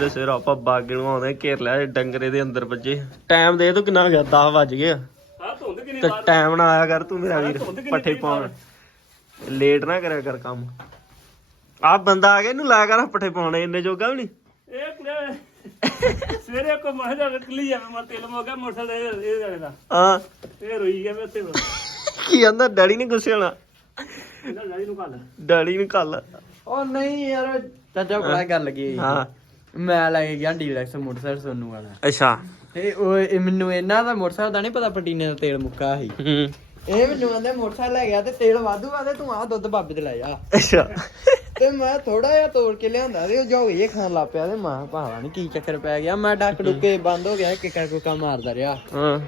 ਤੇ ਸਿਰ ਆਪਾਂ ਬਾਗੇ ਨੂੰ ਆਉਂਦੇ ਘੇਰ ਲਿਆ ਡੰਗਰੇ ਦੇ ਅੰਦਰ ਵੱਜੇ। ਟਾਈਮ ਦੇ ਤੂੰ ਕਿੰਨਾ ਹੋ ਗਿਆ 10 ਵੱਜ ਗਏ ਆ। ਆ ਧੁੰਦ ਕਿੰਨੀ ਤੇ ਟਾਈਮ ਨਾ ਆਇਆ ਕਰ ਤੂੰ ਮੇਰਾ ਵੀਰ ਪੱਠੇ ਪਾਉਣ। ਲੇਟ ਨਾ ਕਰਿਆ ਕਰ ਕੰਮ। ਆ ਬੰਦਾ ਆ ਗਿਆ ਇਹਨੂੰ ਲਾਇਆ ਕਰ ਪੱਠੇ ਪਾਉਣੇ ਇੰਨੇ ਜੋਗਾ ਵੀ ਨਹੀਂ। ਇਹ ਕੁੜੇ ਸਵੇਰੇ ਕੋ ਮਹ ਜਾ ਨਿਕਲੀ ਜਾਵੇ ਮੈਂ ਤੇਲ ਮੋਗਾ ਮੋਟਰਸਾਈਕਲ ਦੇ ਇਹ ਜਾਣੇ ਦਾ। ਹਾਂ। ਇਹ ਰੋਈ ਗਿਆ ਮੈਂ ਉੱਥੇ ਕੀ ਕਹਿੰਦਾ ਡੈਡੀ ਨੇ ਗੁੱਸੇ ਹੋਣਾ? ਗਾੜੀ ਨੂੰ ਕੱਲ ਡੈਡੀ ਨੂੰ ਕੱਲ ਉਹ ਨਹੀਂ ਯਾਰ ਚਾਚਾ ਬੜਾ ਗੱਲ ਲੱਗੀ ਹਾਂ। ਮੈਂ ਲੈ ਕੇ ਗਿਆ ਡੀਲੈਕਸ ਮੋਟਰਸਾਈਕਲ ਸੋਨੂ ਵਾਲਾ। ਅੱਛਾ। ਤੇ ਉਹ ਇਹ ਮੈਨੂੰ ਇਹਨਾਂ ਦਾ ਮੋਟਰਸਾਈਕਲ ਦਾ ਨਹੀਂ ਪਤਾ ਪਟੀਨੇ ਦਾ ਤੇਲ ਮੁੱਕਾ ਸੀ। ਹੂੰ। ਇਹ ਮੈਨੂੰ ਆਂਦੇ ਮੋਟਰਸਾਈਕਲ ਲੈ ਗਿਆ ਤੇ ਤੇਲ ਵਾਧੂ ਆ ਤੇ ਆ ਦੁੱਧ ਬਾਬੇ ਤੇ ਲੈ ਜਾ। ਅੱਛਾ। ਤੇ ਮੈਂ ਥੋੜਾ ਜਿਹਾ ਤੋੜ ਕੇ ਲਿਆਂਦਾ ਤੇ ਉਹ ਜੋ ਇਹ ਖਾਣ ਲੱਗ ਪਿਆ ਤੇ ਮਾਂ ਭਾਵਾ ਨਹੀਂ ਕੀ ਚੱਕਰ ਪੈ ਗਿਆ। ਮੈਂ ਡੱਕ ਡੁੱਕੇ ਬੰਦ ਹੋ ਗਿਆ ਕਿੱਕਰ ਕੋਕਾ ਮਾਰਦਾ ਰਿਹਾ। ਹਾਂ।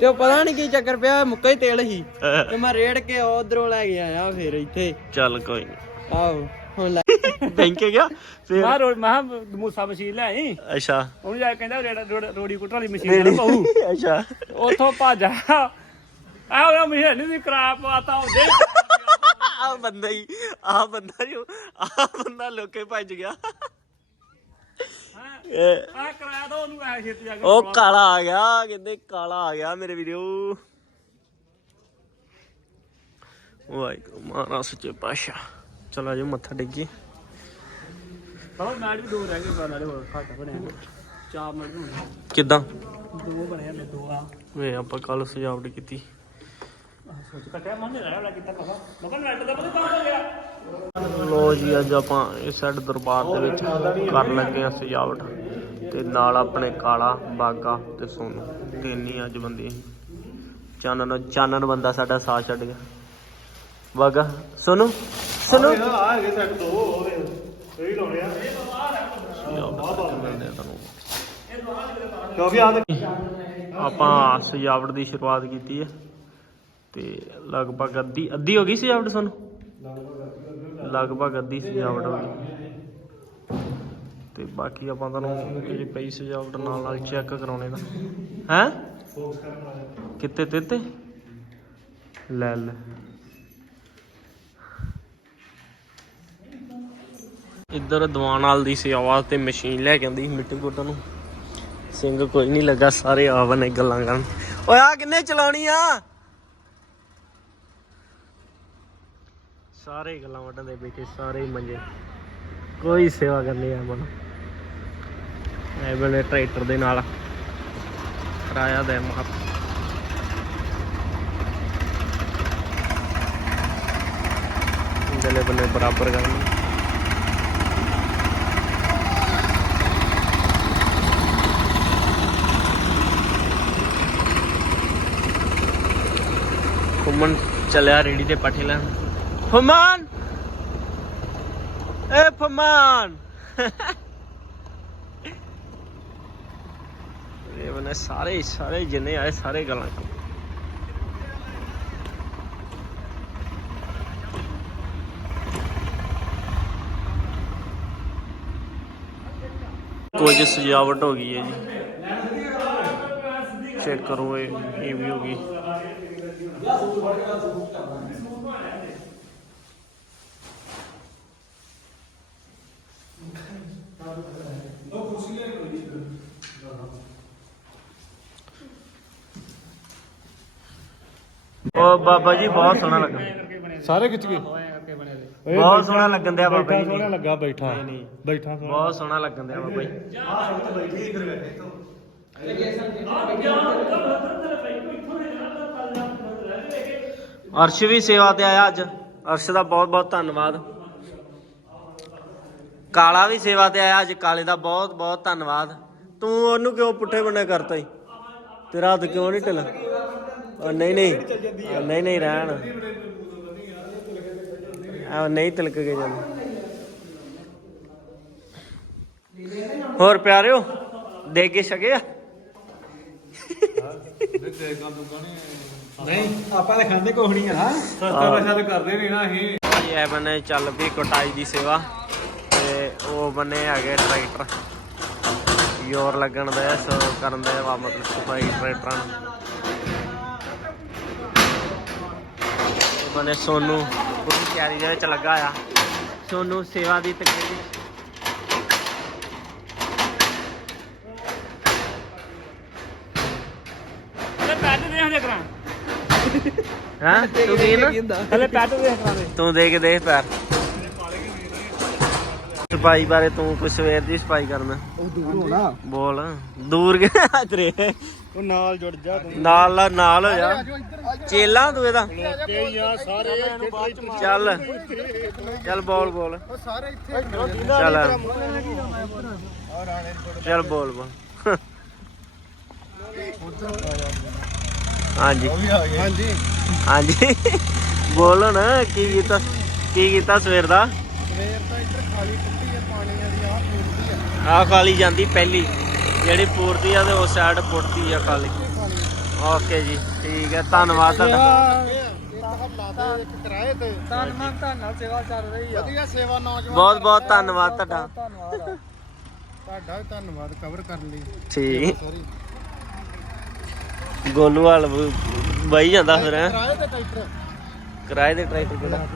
ਤੇ ਉਹ ਪਤਾ ਨਹੀਂ ਕੀ ਚੱਕਰ ਪਿਆ ਮੁੱਕਾ ਹੀ ਤੇਲ ਸੀ। ਤੇ ਮੈਂ ਰੇੜ ਕੇ ਉਧਰੋਂ ਲੈ ਕੇ ਆਇਆ ਫਿਰ ਇੱਥੇ। ਚੱਲ ਕੋਈ ਨਹੀਂ ਆਹੋ ਹੁਣ ਲੈ ਬੈਂਕ ਗਿਆ ਫਿਰ ਮਾ ਰੋਡ ਮਾ ਮੂਸਾ ਮਸ਼ੀਨ ਲੈ ਆਈ। ਅੱਛਾ। ਉਹਨੂੰ ਜਾ ਕੇ ਕਹਿੰਦਾ ਰੇੜਾ- ਰੋੜ- ਰੋੜੀ ਕੁੱਟਣ ਵਾਲੀ ਮਸ਼ੀਨ ਲੈ ਪਾਉ ਅੱਛਾ। ਉੱਥੋਂ ਭੱਜ ਆ। ਆ ਉਹ ਮਸ਼ੀਨ ਨਹੀਂ ਸੀ ਕਰਾ ਪਾਤਾ ਉਹਦੇ। ਆ ਬੰਦਾ ਹੀ ਆ ਬੰਦਾ ਜੋ ਆ ਬੰਦਾ ਲੋਕੇ ਭੱਜ ਗਿਆ। ਇਹ ਆ ਕਰਾਇਆ ਤਾਂ ਉਹਨੂੰ ਐ ਛੇਤੀ ਜਾ ਕੇ ਉਹ ਕਾਲਾ ਆ ਗਿਆ ਕਹਿੰਦੇ ਕਾਲਾ ਆ ਗਿਆ ਮੇਰੇ ਵੀਰੋ। ਵਾਹਿਗੁਰੂ ਮਹਾਰਾਜ ਸੱਚੇ ਪਾਤਸ਼ਾਹ। ਚਲੋ ਜੀ ਮੱਥਾ ਟੇਕੀ ਬਹੁਤ ਮੈਚ ਵੀ ਦੋ ਰਹਿ ਗਏ ਬਾਨਾਂ ਦੇ ਹੋਰ ਘੱਟ ਬਣਿਆ ਚਾਰ ਮਿੰਟ ਨੂੰ ਕਿੱਦਾਂ? ਦੋ ਬਣਿਆ ਨੇ ਦੋ ਆ। ਵੇ ਆਪਾਂ ਕੱਲ ਸਜਾਵਟ ਕੀਤੀ। ਸੋਚ ਕੱਟਿਆ ਮਨ ਰਹਿ ਵਾਲਾ ਕੀਤਾ ਪਤਾ ਮਗਰ ਨੈਟ ਦਾ ਪਤਾ ਕੰਮ ਹੋ ਗਿਆ? ਲੋ ਜੀ ਅੱਜ ਆਪਾਂ ਇਸ ਸਾਈਡ ਦਰਬਾਰ ਦੇ ਵਿੱਚ ਕਰਨ ਲੱਗੇ ਆ ਸਜਾਵਟ। ਤੇ ਨਾਲ ਆਪਣੇ ਕਾਲਾ ਬਾਗਾ ਤੇ ਸੋਨੂ। ਤਿੰਨ ਅੱਜ ਬੰਦੇ ਅਸੀਂ ਚਾਨਣ ਚਾਨਣ ਬੰਦਾ ਸਾਡਾ ਸਾਥ ਛੱਡ ਗਿਆ। ਬਾਗਾ ਸੋਨੂ? ਸੋਨੂ? ਆ ਹੈਗੇ ਸੈੱਟ ਦੋ ਹੋਵੇ ਸਹੀ ਲਾਉਣੇ ਆ ਕਿਉਂਕਿ ਆ ਆਪਾਂ ਸਜਾਵਟ ਦੀ ਸ਼ੁਰੂਆਤ ਕੀਤੀ ਹੈ ਤੇ ਲਗਭਗ ਅੱਧੀ ਅੱਧੀ ਹੋ ਗਈ ਸਜਾਵਟ ਸਾਨੂੰ? ਲਗਭਗ ਅੱਧੀ ਸਜਾਵਟ ਹੋ ਗਈ। ਤੇ ਬਾਕੀ ਆਪਾਂ ਤੁਹਾਨੂੰ ਜਿਹੜੀ ਪਈ ਸਜਾਵਟ ਨਾਲ ਨਾਲ ਚੈੱਕ ਕਰਾਉਣੇ ਦਾ। ਹੈ? ਕਿੱਤੇ ਤੇ ਤੇ ਲੈ ਲੈ। ਇੱਧਰ ਦੀਵਾਨਾਲ ਦੀ ਸੇਵਾ ਤੇ ਮਸ਼ੀਨ ਲੈ ਕੇ ਆਂਦੀ ਮਿੱਟੀ ਕੁੱਟਣ ਨੂੰ। ਸਿੰਘ ਕੋਈ ਨਹੀਂ ਲੱਗਾ, ਸਾਰੇ ਆਵਨ ਗੱਲਾਂ ਕਰਨ। ਓਏ ਆ ਕਿੰਨੇ ਚਲਾਉਣੀ ਆ? ਸਾਰੇ ਗੱਲਾਂ ਵੱਢਣ ਦੇ ਬੈਠੇ ਸਾਰੇ ਮੰਜੇ। ਕੋਈ ਸੇਵਾ ਕਰਨੀ ਆ ਮਨ ਐ ਵੇਲੇ ਟਰੈਕਟਰ ਦੇ ਨਾਲ ਕਰਾਇਆ ਦੇ ਮਾਰ ਗਲੇ ਬੰਨੇ ਬਰਾਬਰ ਕਰਨੀ ਫੁੰਮਨ ਚੱਲਿਆ ਰੇੜੀ ਤੇ ਪੱਠੇ ਲੈਣ। ਫੁੰਮਨ ਏ ਫੁੰਮਨ ਇਹ ਬਨੇ ਸਾਰੇ ਸਾਰੇ ਜਿੰਨੇ ਆਏ, ਸਾਰੇ ਗੱਲਾਂ ਕਰੋ। ਕੁਝ ਸਜਾਵਟ ਹੋ ਗਈ ਹੈ ਜੀ। ਚੈੱਕ ਕਰੋ, ਇਹ ਇਹ ਵੀ ਹੋ ਗਈ। ਉਹ ਬਾਬਾ ਜੀ ਬਹੁਤ ਸੋਹਣਾ ਲੱਗਾ। ਸਾਰੇ ਖਿੱਚ ਗਏ? ਬਹੁਤ ਸੋਹਣਾ ਲੱਗਣ ਦਿਆ ਬਾਬਾ ਜੀ। ਸੋਹਣਾ ਲੱਗਾ ਬੈਠਾ। ਨਹੀਂ ਨਹੀਂ। ਬੈਠਾ ਸੋਹਣਾ। ਬਹੁਤ ਸੋਹਣਾ ਲੱਗਣ ਦਿਆ ਬਾਬਾ ਜੀ। ਅਰਸ਼ ਵੀ ਸੇਵਾ ਤੇ ਆਇਆ ਅੱਜ। ਅਰਸ਼ ਦਾ ਬਹੁਤ ਬਹੁਤ ਧੰਨਵਾਦ। ਕਾਲਾ ਵੀ ਸੇਵਾ ਤੇ ਆਇਆ ਅੱਜ, ਕਾਲੇ ਦਾ ਬਹੁਤ ਬਹੁਤ ਧੰਨਵਾਦ। ਤੂੰ ਉਹਨੂੰ ਕਿਉਂ ਪੁੱਠੇ ਬੰਨੇ ਕਰਤਾ ਈ? ਤੇਰਾ ਹੱਥ ਕਿਉਂ ਨਹੀਂ ਢਿੱਲਾ? ਨਹੀਂ ਨਹੀਂ। ਨਹੀਂ ਨਹੀਂ, ਰਹਿਣ। ਆ ਨਹੀਂ ਤਿਲਕ ਕੇ ਜਾਂਦੇ। ਹੋਰ ਪਿਆਰਿਓ, ਦੇ ਕੇ ਛਕੇ ਆ? ਨਹੀਂ ਆਪਾਂ ਤਾਂ ਖਾਂਦੇ ਕੁਛ ਨਹੀਂ ਆ ਸਸਤਾ ਰਸ਼ਾ ਤਾਂ ਕਰਦੇ ਨਹੀਂ ਨਾ ਅਸੀਂ। ਇਹ ਬੰਨੇ ਚੱਲ ਪਈ ਕਟਾਈ ਦੀ ਸੇਵਾ ਤੇ ਉਹ ਬੰਨੇ ਹੈਗੇ ਟਰੈਕਟਰ। ਯੋਰ ਲੱਗਣ ਦੇ ਸੋ ਕਰਨ ਦੇ ਵਾ ਮਤਲਬ ਸਫ਼ਾਈ ਟਰੈਕਟਰਾਂ ਨੂੰ। ਇਹ ਬੰਨੇ ਸੋਨੂ। ਪੂਰੀ ਤਿਆਰੀ ਦੇ ਵਿੱਚ ਲੱਗਾ ਆ। ਸੋਨੂ ਸੇਵਾ ਦੀ ਤਕਰੀਰ ਹਾਂ? ਤੂੰ ਕੀ ਨਾ ਹਲੇ ਪੈਟ ਦੇਖ ਕਰਾਂਗੇ ਤੂੰ ਦੇ ਕੇ ਦੇਖ ਪੈਰ। ਸਫ਼ਾਈ ਬਾਰੇ ਤੂੰ ਕੁਝ ਸਵੇਰ ਦੀ ਸਫ਼ਾਈ ਕਰਨਾ। ਉਹ ਦੂਰ ਹੋਣਾ। ਬੋਲ। ਦੂਰ ਕਿ ਤੇਰੇ। ਉਹ ਨਾਲ ਜੁੜ ਜਾ ਤੂੰ। ਨਾਲ ਨਾਲ ਹੋ ਜਾ। ਚੇਲਾ ਤੂੰ ਇਹਦਾ। ਚੱਲ ਚੱਲ। ਬੋਲ ਬੋਲ। ਉਹ ਸਾਰੇ ਇੱਥੇ ਚੱਲ ਚੱਲ। ਬੋਲ ਬੋਲ। ਹਾਂਜੀ। ਹਾਂਜੀ। ਹਾਂਜੀ। ਬੋਲ ਨਾ ਕੀ ਕੀਤਾ ਕੀ ਕੀਤਾ ਸਵੇਰ ਦਾ? ਸਵੇਰ ਤਾਂ ਇੱਧਰ ਖਾਲੀ ਕੁੱਟੀ ਆ ਪਾਣੀ ਵਾਲੀ ਆ ਪੂਰਦੀ ਆ। ਆ ਖਾਲੀ ਜਾਂਦੀ ਪਹਿਲੀ। ਜਿਹੜੀ ਪੂਰਤੀ ਆ ਤੇ ਉਸ ਸਾਈਡ ਪੁੱਟਦੀ ਆ ਖਾਲੀ। ਓਕੇ ਜੀ ਠੀਕ ਹੈ ਧੰਨਵਾਦ ਤੁਹਾਡਾ। ਹਮਲਾ ਤੇ ਇੱਕ ਕਿਰਾਏ ਤੇ। ਧੰਨਵਾਦ ਧੰਨਵਾਦ ਸੇਵਾ ਚੱਲ ਰਹੀ ਆ। ਵਧੀਆ ਸੇਵਾ ਨੌਜਵਾਨ ਬਹੁਤ ਬਹੁਤ ਧੰਨਵਾਦ ਤੁਹਾਡਾ। ਧੰਨਵਾਦ ਤੁਹਾਡਾ ਧੰਨਵਾਦ ਕਵਰ ਕਰਨ ਲਈ। ਠੀਕ। ਸੌਰੀ। ਗੋਲੂਵਾਲ ਬਾਈ ਜਾਂਦਾ ਫਿਰ ਹੈਂ? ਕਿਰਾਏ ਤੇ ਟਰੈਕਟਰ ਕਿਰਾਏ ਤੇ ਟਰੈਕਟਰ ਕਿਹੜਾ?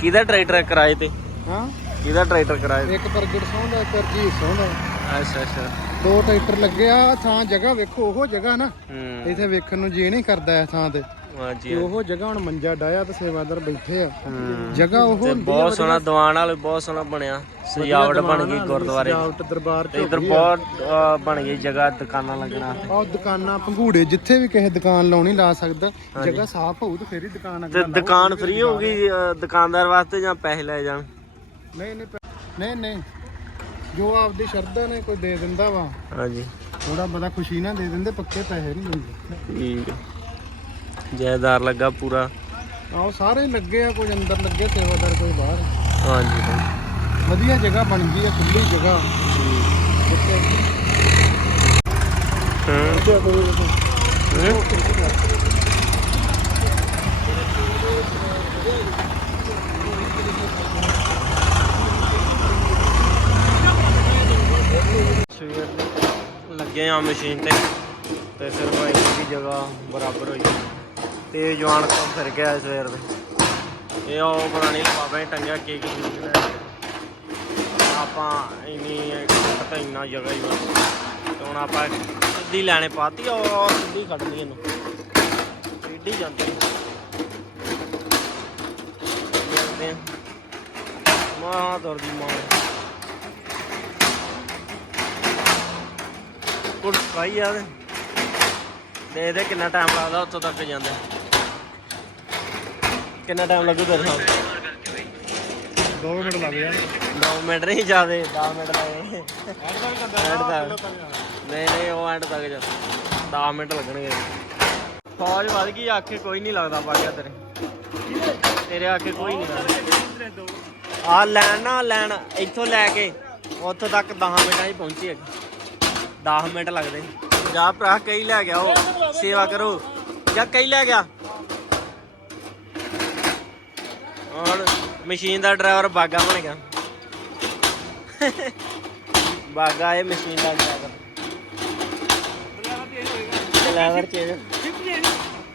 ਕਿਹਦਾ ਟਰੈਕਟਰ ਹੈ ਕਿਰਾਏ ਤੇ? ਹਾਂ? ਕਿਹਦਾ ਟਰੈਕਟਰ ਕਿਰਾਏ ਤੇ? ਇੱਕ ਪ੍ਰਗਟ ਸੋਹ ਦਾ ਇੱਕ ਰਜੀਤ ਸੋਹ ਦਾ ਅੱਛਾ ਅੱਛਾ। ਦੋ ਟਰੈਕਟਰ ਲੱਗੇ ਆ ਥਾਂ ਜਗ੍ਹਾ ਵੇਖੋ ਉਹ ਜਗ੍ਹਾ ਨਾ। ਹੂੰ। ਇੱਥੇ ਵੇਖਣ ਨੂੰ ਜੀ ਨਹੀਂ ਕਰਦਾ ਥਾਂ ਤੇ। ਹਾਂਜੀ ਤੇ ਉਹ ਜਗ੍ਹਾ ਹੁਣ ਮੰਜਾ ਡਾਇਆ ਤੇ ਸੇਵਾਦਾਰ ਬੈਠੇ ਆ। ਹੂੰ। ਜਗ੍ਹਾ ਉਹ ਤੇ ਹੁੰਦੀ ਆ ਬਹੁਤ ਸੋਹਣਾ ਦੀਵਾਨ ਵਾਲੇ ਬਹੁਤ ਸੋਹਣਾ ਬਣਿਆ। ਸਜਾਵਟ ਬਣ ਗਈ ਗੁਰਦੁਆਰੇ। ਦੀ। ਸਜਾਵਟ ਦਰਬਾਰ ਤੇ ਇਧਰ ਬਹੁਤ ਅਹ, ਬਣ ਗਈ ਜਗ੍ਹਾ ਦੁਕਾਨਾਂ ਲੱਗਣਾ। ਆਹ ਦੁਕਾਨਾਂ ਪੰਘੂੜੇ ਜਿੱਥੇ ਵੀ ਕਿਸੇ ਦੁਕਾਨ ਲਾਉਣੀ ਲਾ ਸਕਦਾ। ਜਗ੍ਹਾ ਸਾਫ਼ ਹੋਊ ਤੇ ਫੇਰ ਹੀ ਦੁਕਾਨ ਤੇ ਅਗਲਾ ਲਾਊ। ਦੁਕਾਨ ਫ੍ਰੀ ਹੋਊਗੀ ਅਹ, ਦੁਕਾਨਦਾਰ ਵਾਸਤੇ ਜਾਂ ਪੈਸੇ ਲੈ ਜਾਣ? ਨਹੀਂ ਨਹੀਂ ਪੈ- ਨਹੀਂ ਨਹੀਂ। ਜੋ ਆਪਦੀ ਸ਼ਰਧਾ ਨੇ ਕੋਈ ਦੇ ਦਿੰਦਾ ਵਾ ਹਾਂਜੀ ਥੋੜਾ ਬੜਾ ਖੁਸ਼ੀ ਨਾਲ ਦੇ ਦਿੰਦੇ ਪੱਕੇ ਪੈਸੇ ਨਹੀਂ ਦਿੰਦੇ। ਠੀਕ ਹੈ ਜਾਇਦਾਰ ਲੱਗਾ ਪੂਰਾ। ਆਹ ਸਾਰੇ ਹੀ ਲੱਗੇ ਆ ਕੋਈ ਅੰਦਰ ਲੱਗੇ ਸੇਵਾਦਾਰ ਕੋਈ ਬਾਹਰ। ਹਾਂਜੀ ਹਾਂਜੀ। ਵਧੀਆ ਜਗ੍ਹਾ ਬਣ ਗਈ ਆ ਖੁੱਲੀ ਜਗ੍ਹਾ। ਜਿੱਥੇ ਹੂੰ। ਹੂੰ? ਸਵੇਰ ਦੇ ਲੱਗੇ ਆ ਮਸ਼ੀਨ ਤੇ ਤੇ ਫਿਰ ਬਾਈਕ ਦੀ ਜਗ੍ਹਾ ਬਰਾਬਰ ਹੋਈ। ਤੇ ਜਵਾਨ ਕੰਮ ਫਿਰ ਗਿਆ ਸਵੇਰ ਦੇ। ਇਹ ਉਹ ਪਤਾ ਨਹੀਂ ਲਫਾਫੇ ਟੰਗਿਆ ਕੀ ਕੀ ਆਪਾਂ ਇੰਨੀ ਤਾਂ ਇੰਨਾ ਜਗ੍ਹਾ ਹੀ ਬਸ। ਹੁਣ ਆਪਾਂ ਸਿੱਧੀ ਲੈਣੇ ਪਾਤੀ, ਉਹ ਸਿੱਧੀ ਕੱਢਣੀ ਇਹਨੂੰ। ਸਿੱਧੀ ਜਾਂਦੀ ਹੈ। ਆ। ਮਾਂ ਦਰਦੀ ਮਾਂ। ਕੁੜ ਕਾਈ ਆ ਦੇ ਦੇ ਕਿੰਨਾ ਟਾਈਮ ਲੱਗਦਾ ਉੱਥੋਂ ਤੱਕ ਜਾਂਦੇ। ਕਿੰਨਾ ਟਾਈਮ ਲੱਗੂ ਤੇਰੇ ਨਾਲ? 2 ਮਿੰਟ ਲੱਗ ਜਾਣ। 9 ਮਿੰਟ ਨਹੀਂ ਜਾਦੇ 10 ਮਿੰਟ ਲੱਗੇ ਐਂਡ ਤੱਕ ਨਹੀਂ ਨਹੀਂ ਉਹ ਐਂਡ ਤੱਕ ਜਾ। 10 ਮਿੰਟ ਲੱਗਣਗੇ। ਫੌਜ ਵੱਧ ਗਈ ਆਖੇ ਕੋਈ ਨਹੀਂ ਲੱਗਦਾ ਬਾਗਿਆ ਤੇਰੇ। ਤੇਰੇ ਆਖੇ ਕੋਈ ਨਹੀਂ ਲੱਗਦਾ। ਆ ਲੈਣ ਨਾ ਲੈਣ। ਇੱਥੋਂ ਲੈ ਕੇ ਉੱਥੋਂ ਤੱਕ 10 ਮਿੰਟਾਂ 'ਚ ਪਹੁੰਚੀ ਹੈ 10 ਮਿੰਟ ਲੱਗਦੇ। ਜਾ ਭਰਾ ਕਈ ਲੈ ਗਿਆ ਉਹ। ਸੇਵਾ ਕਰੋ। ਜਾਂ ਕਈ ਲੈ ਗਿਆ। ਹੁਣ ਮਸ਼ੀਨ ਦਾ ਡਰਾਈਵਰ ਬਾਗਾ ਬਣ ਗਿਆ ਬਾਗਾ ਇਹ ਮਸ਼ੀਨ ਦਾ driver. Driver change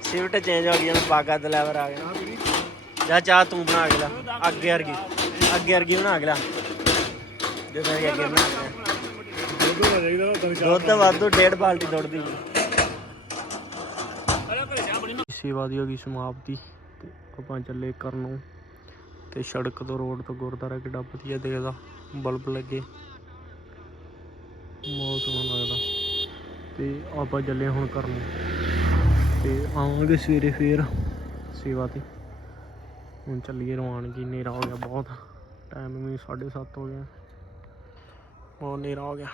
shift change ਹੋ ਗਈ, ਹੁਣ ਬਾਗਾ ਡਰਾਈਵਰ ਆ ਗਿਆ। ਜਾ ਚਾਹ ਤੂੰ ਬਣਾ ਕੇ ਅੱਗੇ ਵਰਗੀ ਅੱਗੇ ਵਰਗੀ ਬਣਾ ਕੇ ਲੈ ਜਦੋਂ ਅੱਗੇ ਬਣਾ ਦੁੱਧ ਵਾਧੂ, ਡੇਢ ਬਾਲਟੀ ਦੁੱਧ ਸੇਵਾ ਦੀ ਹੋ ਗਈ ਸਮਾਪਤੀ ਆਪਾਂ ਚੱਲੇ ਕਰਨ ਨੂੰ। ਤੇ ਸੜਕ ਤੋਂ ਰੋਡ ਤੋਂ ਗੁਰਦੁਆਰਾ ਕਿੱਡਾ ਵਧੀਆ ਦੇਖਦਾ, ਬਲਬ ਲੱਗੇ। ਬਹੁਤ ਸੋਹਣਾ ਲੱਗਦਾ। ਤੇ ਆਪਾਂ ਚੱਲੇ ਹੁਣ ਕਰਨ ਨੂੰ। ਤੇ ਆਵਾਂਗੇ ਸਵੇਰੇ ਫੇਰ ਸੇਵਾ ਤੇ। ਹੁਣ ਚੱਲੀਏ ਰਵਾਨਗੀ, ਹਨੇਰਾ ਹੋ ਗਿਆ ਬਹੁਤ। ਟਾਈਮ ਵੀ 7:30 ਹੋ ਗਿਆ। ਬਹੁਤ ਹਨੇਰਾ ਹੋ ਗਿਆ।